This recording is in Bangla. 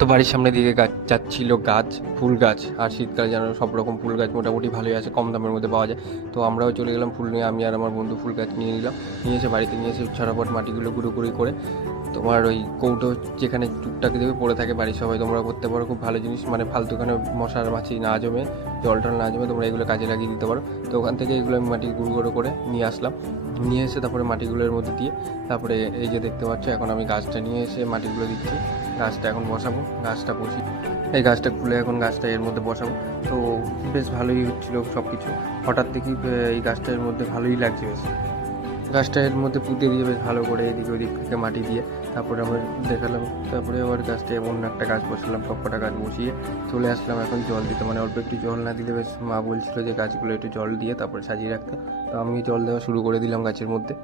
তো বাড়ির সামনে দিকে গাছ যাচ্ছিল গাছ, ফুল গাছ। আর শীতকালে যেন সব রকম ফুল গাছ মোটামুটি ভালোই আছে, কম দামের মধ্যে পাওয়া যায়। তো আমরাও চলে গেলাম ফুল নিয়ে, আমি আর আমার বন্ধু ফুল গাছ নিয়ে নিলাম। নিয়ে এসে বাড়িতে নিয়ে এসে ছড়াপট মাটিগুলো গুঁড়ো করে তোমার ওই কৌটো যেখানে টুকটাক দেবে পড়ে থাকে, বাড়ির সবাই তোমরা করতে পারো, খুব ভালো জিনিস। মানে ফালতুখানে মশার মাছি না জমে, জল টল না জমে, তোমরা এগুলো কাজে লাগিয়ে দিতে পারো। তো ওখান থেকে এগুলো আমি মাটি গুঁড়ো করে নিয়ে আসলাম। নিয়ে এসে তারপরে মাটিগুলোর মধ্যে দিয়ে তারপরে এই যে দেখতে পাচ্ছ, এখন আমি গাছটা নিয়ে এসে মাটিগুলো দিচ্ছি। গাছটা এখন বসাবো, গাছটা বসি, এই গাছটা খুলে এখন গাছটা এর মধ্যে বসাবো। তো বেশ ভালোই হচ্ছিলো সব কিছু। হঠাৎ দেখি এই গাছটা এর মধ্যে ভালোই লাগছে বেশ। গাছটা এর মধ্যে পুঁতে দিয়ে বেশ ভালো করে এদিক ওদিক থেকে মাটি দিয়ে তারপরে আবার দেখালাম। তারপরে আবার গাছটা অন্য একটা গাছ বসালাম, সবকটা গাছ বসিয়ে চলে আসলাম এখন জল দিতে। মানে অল্প একটু জল না দিলে বেশ, মা বলছিল যে গাছগুলো একটু জল দিয়ে তারপরে সাজিয়ে রাখতে। তো আমি জল দেওয়া শুরু করে দিলাম গাছের মধ্যে।